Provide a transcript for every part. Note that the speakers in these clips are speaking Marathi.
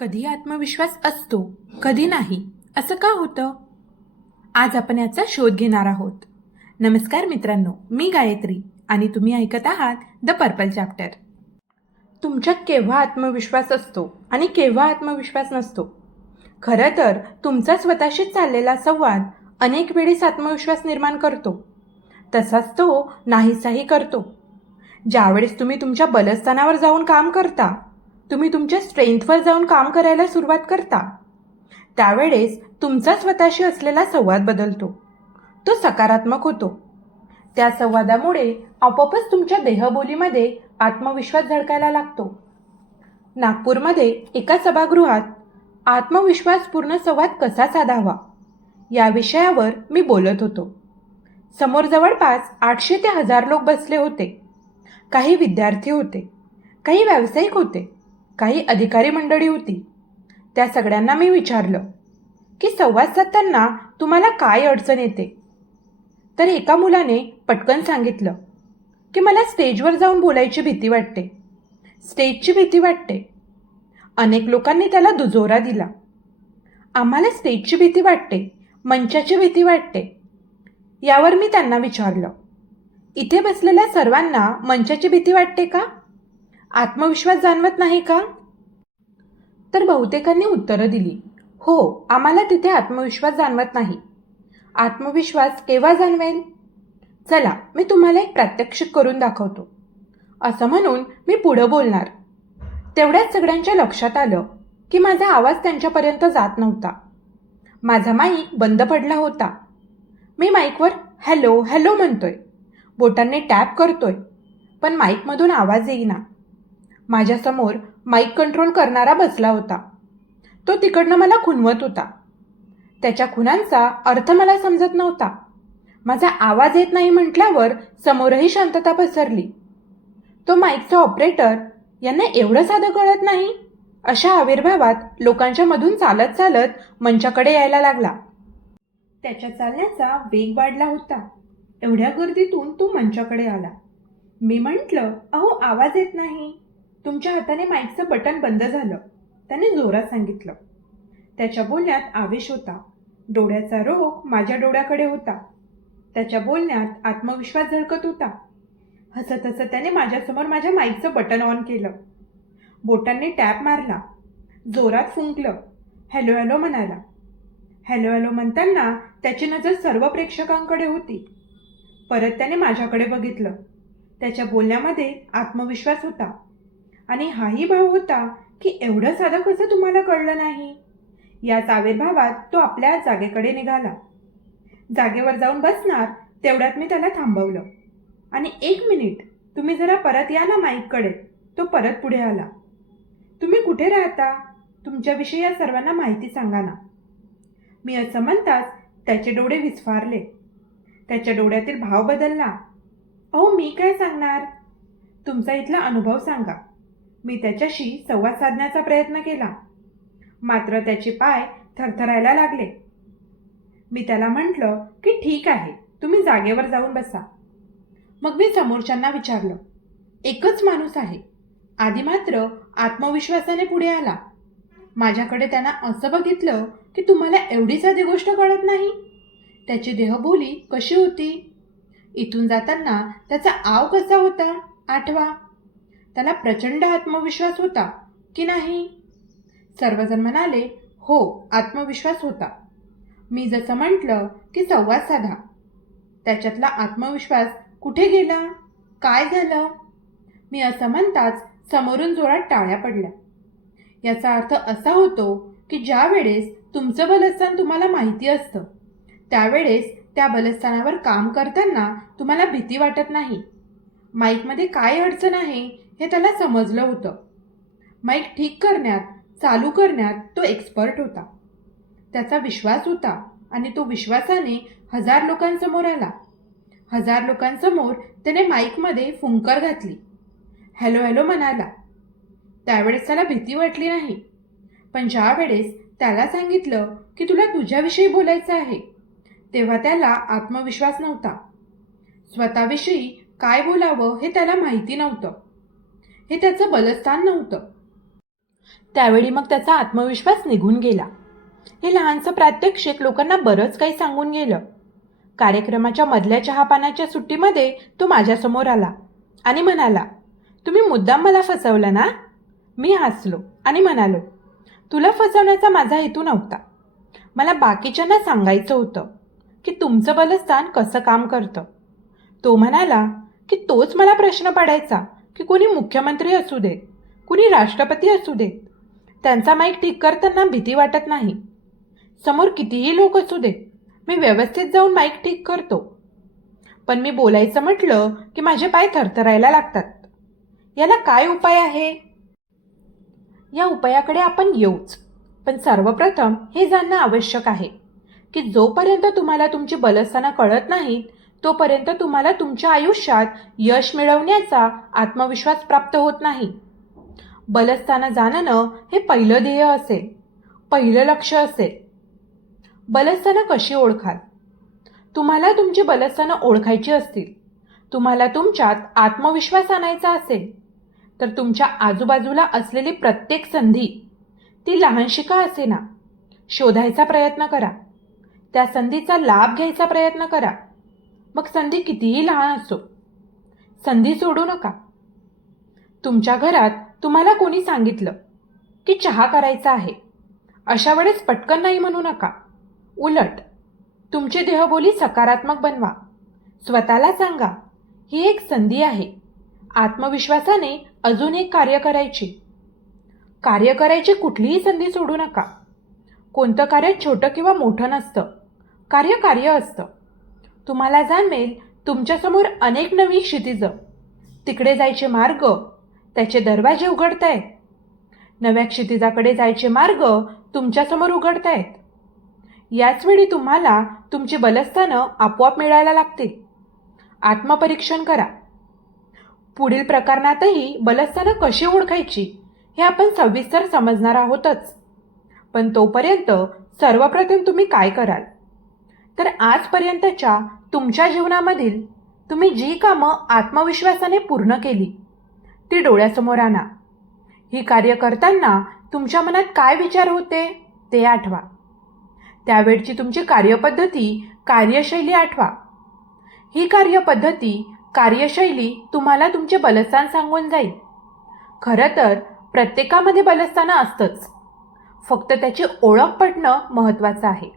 कधी आत्मविश्वास असतो, कधी नाही, असं का होतं? आज आपण याचा शोध घेणार आहोत. नमस्कार मित्रांनो, मी गायत्री आणि तुम्ही ऐकत आहात द पर्पल चॅप्टर. तुमच्यात केव्हा आत्मविश्वास असतो आणि केव्हा आत्मविश्वास नसतो? खरं तर तुमचा स्वतःशीच चाललेला संवाद अनेक वेळेस आत्मविश्वास निर्माण करतो. तसाच तो नाहीसाही करतो. ज्यावेळेस तुम्ही तुमच्या बलस्थानावर जाऊन काम करता, तुम्ही तुमच्या स्ट्रेंथवर जाऊन काम करायला सुरुवात करता, त्यावेळेस तुमचा स्वतःशी असलेला संवाद बदलतो. तो सकारात्मक होतो. त्या संवादामुळे आपोआपच तुमच्या देहबोलीमध्ये आत्मविश्वास झळकायला लागतो. नागपूरमध्ये एका सभागृहात आत्मविश्वासपूर्ण संवाद कसा साधावा या विषयावर मी बोलत होतो. समोर जवळपास 800 ते 1000 लोक बसले होते. काही विद्यार्थी होते, काही व्यावसायिक होते, काही अधिकारी मंडळी होती. त्या सगळ्यांना मी विचारलं की संवाद साधताना तुम्हाला काय अडचण येते? तर एका मुलाने पटकन सांगितलं की मला स्टेजवर जाऊन बोलायची भीती वाटते, स्टेजची भीती वाटते. अनेक लोकांनी त्याला दुजोरा दिला. आम्हाला स्टेजची भीती वाटते, मंचाची भीती वाटते. यावर मी त्यांना विचारलं, इथे बसलेल्या सर्वांना मंचाची भीती वाटते का? आत्मविश्वास जाणवत नाही का? तर बहुतेकांनी उत्तरं दिली, हो, आम्हाला तिथे आत्मविश्वास जाणवत नाही. आत्मविश्वास केव्हा जाणवेल? चला, मी तुम्हाला एक प्रात्यक्षिक करून दाखवतो. असं म्हणून मी पुढं बोलणार. तेवढ्याच सगळ्यांच्या लक्षात आलं की माझा आवाज त्यांच्यापर्यंत जात नव्हता. माझा माईक बंद पडला होता. मी माईकवर हॅलो हॅलो म्हणतोय, बोटांनी टॅप करतोय, पण माईकमधून आवाज येईना. माझ्यासमोर माईक कंट्रोल करणारा बसला होता. तो तिकडनं मला खुणवत होता. त्याच्या खुणांचा अर्थ मला समजत नव्हता. माझा आवाज येत नाही म्हटल्यावर समोरही शांतता पसरली. तो माईकचा ऑपरेटर यांना एवढं साधं कळत नाही, अशा आविर्भावात लोकांच्या मधून चालत चालत मंचाकडे यायला लागला. त्याच्या चालण्याचा वेग वाढला होता. एवढ्या गर्दीतून तो मंचाकडे आला. मी म्हटलं, अहो, आवाज येत नाही. तुमच्या हाताने माईकचं बटन बंद झालं, त्याने जोरात सांगितलं. त्याच्या बोलण्यात आवेश होता. डोळ्याचा रोख माझ्या डोळ्याकडे होता. त्याच्या बोलण्यात आत्मविश्वास झळकत होता. हसत हसत त्याने माझ्यासमोर माझ्या माईकचं बटन ऑन केलं. बोटांनी टॅप मारला. जोरात फुंकलं. हॅलो हॅलो म्हणाला. हॅलो हॅलो म्हणताना त्याची नजर सर्व प्रेक्षकांकडे होती. परत त्याने माझ्याकडे बघितलं. त्याच्या बोलण्यामध्ये आत्मविश्वास होता आणि हाही भाव होता की एवढं साधं कसं तुम्हाला कळलं नाही. याच आविर्भावात तो आपल्या जागेकडे निघाला. जागेवर जाऊन बसणार तेवढ्यात मी त्याला थांबवलं आणि 1 मिनिट, तुम्ही जरा परत या ना माईककडे. तो परत पुढे आला. तुम्ही कुठे राहता? तुमच्याविषयी या सर्वांना माहिती सांगा ना. मी असं म्हणताच त्याचे डोळे विस्फारले. त्याच्या डोळ्यातील भाव बदलला. अहो, मी काय सांगणार? तुमचा इथला अनुभव सांगा. मी त्याच्याशी संवाद साधण्याचा प्रयत्न केला, मात्र त्याचे पाय थरथरायला लागले. मी त्याला म्हटलं की ठीक आहे, तुम्ही जागेवर जाऊन बसा. मग मी समोरच्यांना विचारलं. एकच माणूस आहे. आधी मात्र आत्मविश्वासाने पुढे आला. माझ्याकडे त्यांना असं बघितलं की तुम्हाला एवढी साधी गोष्ट कळत नाही. त्याची देहबोली कशी होती? इथून जाताना त्याचा आव कसा होता आठवा. त्याला प्रचंड आत्मविश्वास होता की नाही? सर्वजण म्हणाले, हो, आत्मविश्वास होता. मी जसं म्हटलं की संवाद साधा. त्याच्यातला आत्मविश्वास कुठे गेला? काय झालं? मी असं म्हणताच समोरून जोरात टाळ्या पडल्या. याचा अर्थ असा होतो की ज्या वेळेस तुमचं बलस्थान तुम्हाला माहिती असतं, त्यावेळेस त्या बलस्थानावर काम करताना तुम्हाला भीती वाटत नाही. माईकमध्ये काय अडचण आहे हे त्याला समजलं होतं. माईक ठीक करण्यात, चालू करण्यात तो एक्सपर्ट होता. त्याचा विश्वास होता आणि तो विश्वासाने 1000 लोकांसमोर आला. 1000 लोकांसमोर त्याने माईकमध्ये फुंकर घातली. हॅलो हॅलो म्हणाला. त्यावेळेस त्याला भीती वाटली नाही. पण ज्या वेळेस त्याला सांगितलं की तुला तुझ्याविषयी बोलायचं आहे, तेव्हा त्याला आत्मविश्वास नव्हता. स्वतःविषयी काय बोलावं हे त्याला माहिती नव्हतं. हे त्याचं बलस्थान नव्हतं. त्यावेळी मग त्याचा आत्मविश्वास निघून गेला. हे लहानसं प्रात्यक्षिक लोकांना बरंच काही सांगून गेलं. कार्यक्रमाच्या मधल्या चहापानाच्या सुट्टीमध्ये तो माझ्यासमोर आला आणि म्हणाला, तुम्ही मुद्दाम मला फसवलं ना? मी हसलो आणि म्हणालो, तुला फसवण्याचा माझा हेतू नव्हता. मला बाकीच्यांना सांगायचं होतं की तुमचं बलस्थान कसं काम करतं. तो म्हणाला की तोच मला प्रश्न पडायचा की कोणी मुख्यमंत्री असू देत, कुणी राष्ट्रपती असू देत, त्यांचा माईक ठीक करताना भीती वाटत नाही. समोर कितीही लोक असू देत, मी व्यवस्थित जाऊन माईक ठीक करतो. पण मी बोलायचं म्हटलं की माझे पाय थरथरायला लागतात. याला काय उपाय आहे? या उपायाकडे आपण येऊच, पण सर्वप्रथम हे जाणणं आवश्यक आहे की जोपर्यंत तुम्हाला तुमची बलस्थानं कळत नाहीत तोपर्यंत तुम्हाला तुमच्या आयुष्यात यश मिळवण्याचा आत्मविश्वास प्राप्त होत नाही. बलस्थानं जाणणं हे पहिलं ध्येय असेल, पहिलं लक्ष असेल. बलस्थानं कशी ओळखाल? तुम्हाला तुमची बलस्थानं ओळखायची असतील, तुम्हाला तुमच्यात आत्मविश्वास आणायचा असेल तर तुमच्या आजूबाजूला असलेली प्रत्येक संधी, ती लहानशी का असेना, शोधायचा प्रयत्न करा. त्या संधीचा लाभ घ्यायचा प्रयत्न करा. मग संधी कितीही लहान असो, संधी सोडू नका. तुमच्या घरात तुम्हाला कोणी सांगितलं की चहा करायचा आहे, अशा वेळेस पटकन नाही म्हणू नका. उलट तुमची देहबोली सकारात्मक बनवा. स्वतःला सांगा, ही एक संधी आहे. आत्मविश्वासाने अजून एक कार्य करायची कुठलीही संधी सोडू नका. कोणतं कार्य छोटं किंवा मोठं नसतं. कार्य असतं. तुम्हाला जाणवेल तुमच्यासमोर अनेक नवी क्षितिजं, तिकडे जायचे मार्ग, त्याचे दरवाजे उघडतायत. नव्या क्षितिजाकडे जायचे मार्ग तुमच्यासमोर उघडतायत. याच वेळी तुम्हाला तुमची बलस्थानं आपोआप मिळायला लागतील. आत्मपरीक्षण करा. पुढील प्रकरणातही बलस्थानं कशी ओळखायची हे आपण सविस्तर समजणार आहोतच. पण तोपर्यंत सर्वप्रथम तुम्ही काय कराल तर आजपर्यंतच्या तुमच्या जीवनामधील तुम्ही जी कामं आत्मविश्वासाने पूर्ण केली ती डोळ्यासमोर आणा. ही कार्य करताना तुमच्या मनात काय विचार होते ते आठवा. त्यावेळची तुमची कार्यपद्धती, कार्यशैली आठवा. ही कार्यपद्धती, कार्यशैली तुम्हाला तुमचे बलस्थान सांगून जाईल. खरं तर प्रत्येकामध्ये बलस्थानं असतंच, फक्त त्याची ओळख पटणं महत्त्वाचं आहे.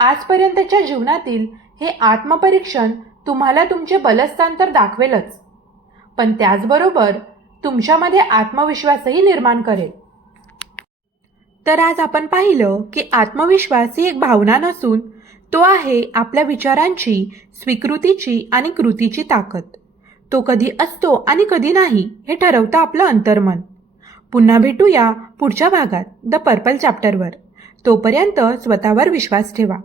आजपर्यंतच्या जीवनातील हे आत्मपरीक्षण तुम्हाला तुमचे बलस्थान तर दाखवेलच, पण त्याचबरोबर तुमच्यामध्ये आत्मविश्वासही निर्माण करेल. तर आज आपण पाहिलं की आत्मविश्वास ही एक भावना नसून तो आहे आपल्या विचारांची, स्वीकृतीची आणि कृतीची ताकद. तो कधी असतो आणि कधी नाही हे ठरवतं आपलं अंतर्मन. पुन्हा भेटूया पुढच्या भागात द पर्पल चॅप्टरवर. तोपर्यंत स्वतःवर विश्वास ठेवा.